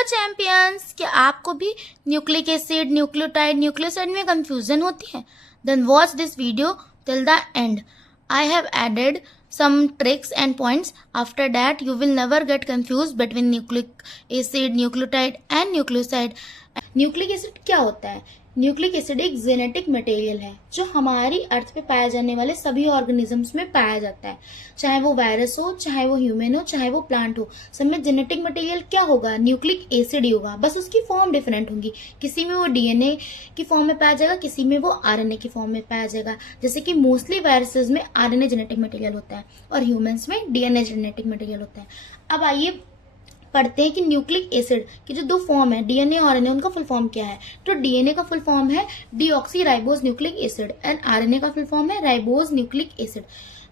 Hello champions, क्या आपको भी न्यूक्लिक एसिड, न्यूक्लियोटाइड, न्यूक्लियोसाइड में कंफ्यूजन होती है? Then watch this video till the end. I have added some tricks and points. After that, you will never get confused between nucleic acid, nucleotide and nucleoside. Nucleic acid क्या होता है? Nucleic acid एक genetic material है जो हमारी अर्थ पे पाए जाने वाले सभी ऑर्गेनिजम्स में पाया जाता है. चाहे वो वायरस हो, चाहे वो ह्यूमन हो, चाहे वो प्लांट हो, सब में जेनेटिक मटेरियल क्या होगा? न्यूक्लिक एसिड ही होगा. बस उसकी फॉर्म डिफरेंट होगी. किसी में वो डीएनए की फॉर्म में पाया जाएगा, किसी में वो आरएनए की फॉर्म में पाया जाएगा. जैसे कि मोस्टली वायरसेस में आरएनए जेनेटिक मटेरियल होता है और ह्यूमंस में डीएनए जेनेटिक मटेरियल होता है. अब आइए पढ़ते हैं कि न्यूक्लिक एसिड की जो दो फॉर्म है, डीएनए और आरएनए, उनका फुल फॉर्म क्या है. तो डीएनए का फुल फॉर्म है deoxy ribose nucleic acid and RNA का फुल फॉर्म है ribose nucleic acid.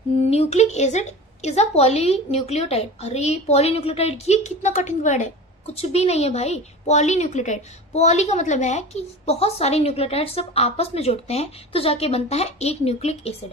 Nucleic acid is a polynucleotide. अरे पॉलीन्यूक्लियोटाइड, ये कितना कठिन वर्ड है. कुछ भी नहीं है भाई. पॉलीन्यूक्लियोटाइड, पॉली का मतलब है कि बहुत सारे न्यूक्लियोटाइड सब आपस में जुड़ते हैं तो जाके बनता है एक न्यूक्लिक एसिड.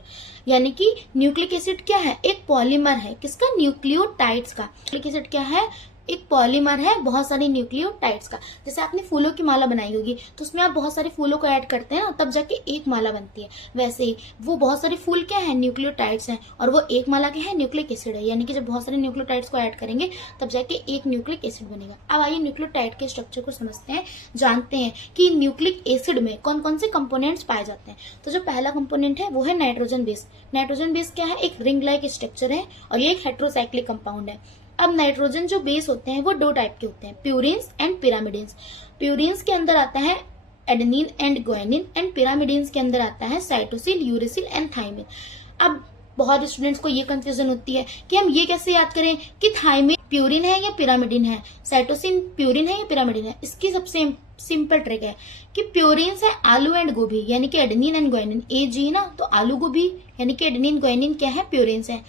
यानी कि न्यूक्लिक एसिड क्या है? एक पॉलीमर है. किसका? न्यूक्लियोटाइड्स का. न्यूक्लिक एसिड क्या है? एक पॉलीमर है बहुत सारे न्यूक्लियोटाइड्स का. जैसे आपने फूलों की माला बनाई होगी तो उसमें आप बहुत सारे फूलों को ऐड करते हैं ना, तब जाके एक माला बनती है. वैसे ही वो बहुत सारे फूल क्या है? न्यूक्लियोटाइड्स हैं, और वो एक माला के है न्यूक्लिक एसिड है. यानी कि जब बहुत सारे न्यूक्लियोटाइड्स को ऐड करेंगे तब जाके एक न्यूक्लिक एसिड बनेगा. अब आइए न्यूक्लियोटाइड के स्ट्रक्चर को समझते हैं, जानते हैं कि न्यूक्लिक एसिड में कौन कौन से कंपोनेंट्स पाए जाते हैं. तो जो पहला कंपोनेंट है वो है नाइट्रोजन बेस. नाइट्रोजन बेस क्या है? एक रिंग लाइक स्ट्रक्चर है और ये एक हेट्रोसाइक्लिक कंपाउंड है. अब नाइट्रोजन जो बेस होते हैं वो दो टाइप के होते हैं, प्यूरिन्स एंड पिरामिडिन्स. प्यूरिन्स के अंदर आता है adenine and guanine and pyrimidines के अंदर आता है साइटोसिन, यूरेसिल एंड थाइमिन. अब बहुत स्टूडेंट्स को ये कंफ्यूजन होती है कि हम ये कैसे याद करें कि थाइमिन प्यूरिन है या पिरामिडिन है, साइटोसिन प्यूरिन है या पिरामिडिन है. इसकी सबसे सिंपल ट्रिक है कि प्यूरिन्स है आलू एंड गोभी, यानी कि एडेनिन एंड ग्वानिन. ए जी ना, तो आलू गोभी यानी कि एडेनिन ग्वानिन क्या है? प्यूरिन्स है.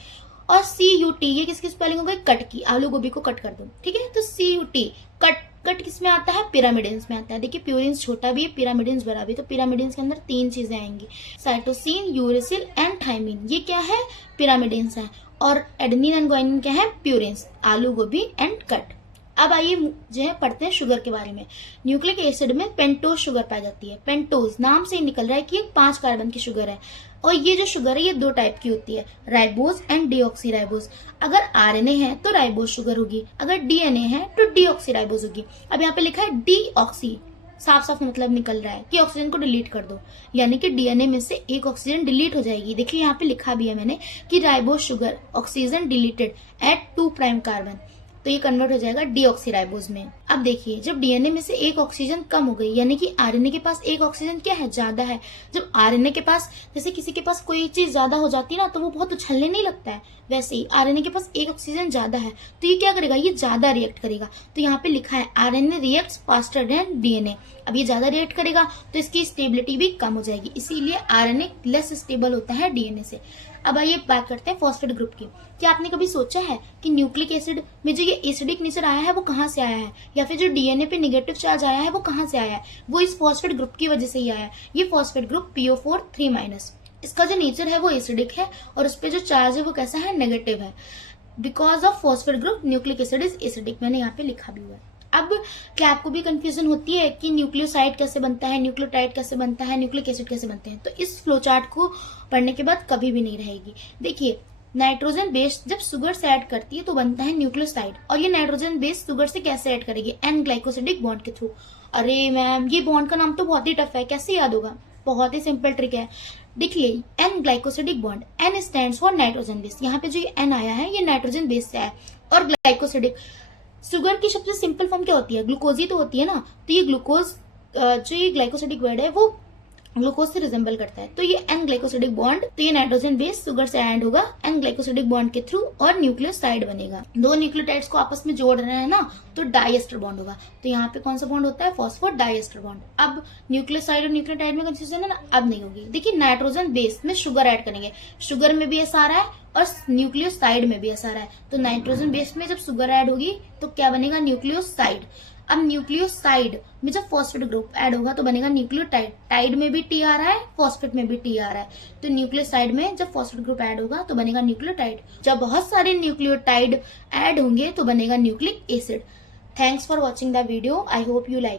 और CUT, ये किसकी स्पेलिंग हो गई? कट की. आलू गोभी को कट कर दो, ठीक है. तो CUT कट, कट किस में आता है? पिरामिडिन्स में आता है. देखिए प्यूरिन्स छोटा भी है, पिरामिडिन्स बड़ा भी. तो पिरामिडिन्स के अंदर तीन चीजें आएंगी, साइटोसिन, यूरेसिल एंड थाइमिन. ये क्या है? पिरामिडिन्स है. और एडेनिन एंड ग्वानिन क्या है? प्यूरिन्स, आलू गोभी एंड कट. अब आइए जो है पढ़ते हैं शुगर के बारे में. न्यूक्लिक एसिड में पेंटोज शुगर पाई जाती है. पेंटोज नाम से ही निकल रहा है कि 5 कार्बन की शुगर है. और ये जो शुगर है ये दो टाइप की होती है, राइबोज एंड डीऑक्सी राइबोज. अगर आरएनए है तो राइबोज शुगर होगी, अगर डीएनए है तो डीऑक्सी राइबोज होगी. अब यहाँ पे लिखा है डीऑक्सी, साफ साफ मतलब निकल रहा है कि ऑक्सीजन को डिलीट कर दो, यानी कि डीएनए में से एक ऑक्सीजन डिलीट हो जाएगी. देखिए यहाँ पे लिखा भी है मैंने कि ribose sugar oxygen deleted eight 2 prime carbon, तो ये कन्वर्ट हो जाएगा डीऑक्सीराइबोज में. अब देखिए जब डीएनए में से एक ऑक्सीजन कम हो गई, यानी कि आरएनए के पास एक ऑक्सीजन क्या है? ज्यादा है. जब आरएनए के पास, जैसे किसी के पास कोई चीज ज्यादा हो जाती है ना तो वो बहुत उछलने नहीं लगता है, वैसे ही आरएनए के पास एक ऑक्सीजन ज्यादा है तो ये क्या करेगा? ये ज्यादा रिएक्ट करेगा. तो यहाँ पे लिखा है RNA reacts faster than DNA. अब ये ज्यादा रिएक्ट करेगा तो इसकी स्टेबिलिटी भी कम हो जाएगी, इसीलिए आरएनए लेस स्टेबल होता है डीएनए से. अब आइए बात करते हैं फॉस्फेट ग्रुप की. क्या आपने कभी सोचा है कि न्यूक्लिक एसिड में जो ये एसिडिक नेचर आया है वो कहाँ से आया है, या फिर जो डीएनए पे नेगेटिव चार्ज आया है वो कहाँ से आया है? वो इस फॉस्फेट ग्रुप की वजह से ही आया है. ये फॉस्फेट ग्रुप PO4 3-. इसका जो नेचर है वो एसिडिक है और उस पर जो चार्ज है वो कैसा है? नेगेटिव है. Because of phosphate group nucleic acid is acidic. मैंने यहाँ पे लिखा भी हुआ है. अब क्या आपको भी कंफ्यूजन होती है कि न्यूक्लियोसाइड कैसे बनता है, न्यूक्लियोटाइड कैसे बनता है, न्यूक्लिक एसिड कैसे बनते हैं? तो इस फ्लोचार्ट को पढ़ने के बाद कभी भी नहीं रहेगी. देखिए नाइट्रोजन बेस जब शुगर से ऐड करती है तो बनता है न्यूक्लियोसाइड, और ये नाइट्रोजन बेस शुगर से कैसे ऐड करेगी? एन ग्लाइकोसिडिक बॉन्ड के थ्रू. अरे मैम ये बॉन्ड का नाम तो बहुत ही टफ है, कैसे याद होगा? बहुत ही सिंपल ट्रिक है. देखिए N glycosidic bond, N stands for nitrogen base. यहाँ पे जो ये एन आया है ये नाइट्रोजन बेस से आया, और ग्लाइकोसिडिक, शुगर की सबसे सिंपल फॉर्म क्या होती है? ग्लूकोज ही तो होती है ना. तो ये ग्लूकोज, जो ये ग्लाइकोसिडिक वर्ड है वो ग्लूकोज से रिजेंबल करता है. तो ये एन ग्लाइकोसिडिक बॉन्ड, तो ये नाइट्रोजन बेस शुगर से ऐड होगा एन ग्लाइकोसिडिक बॉन्ड के थ्रू और न्यूक्लियोसाइड बनेगा. दो न्यूक्लियोटाइड्स को आपस में जोड़ रहे हैं ना तो डाइएस्टर बॉन्ड होगा. तो यहाँ पे कौन सा बॉन्ड होता है? Phospho diester bond. अब न्यूक्लियोसाइड और न्यूक्लियोटाइड में कंफ्यूजन है ना, अब नहीं होगी. देखिए नाइट्रोजन बेस में शुगर ऐड करेंगे, शुगर में भी ऐसा आ रहा है और न्यूक्लियोसाइड में भी ऐसा आ रहा है. तो नाइट्रोजन बेस में जब शुगर ऐड होगी तो क्या बनेगा? न्यूक्लियोसाइड. अब न्यूक्लियोसाइड में जब फॉस्फेट ग्रुप ऐड होगा तो बनेगा न्यूक्लियोटाइड. टाइड में भी टी आ रहा है, फॉस्फेट में भी टी आ रहा है. तो न्यूक्लियोसाइड में जब फॉस्फेट ग्रुप ऐड होगा तो बनेगा न्यूक्लियोटाइड. जब बहुत सारे न्यूक्लियोटाइड ऐड होंगे तो बनेगा nucleic acid. Thanks for watching the video. I hope you like.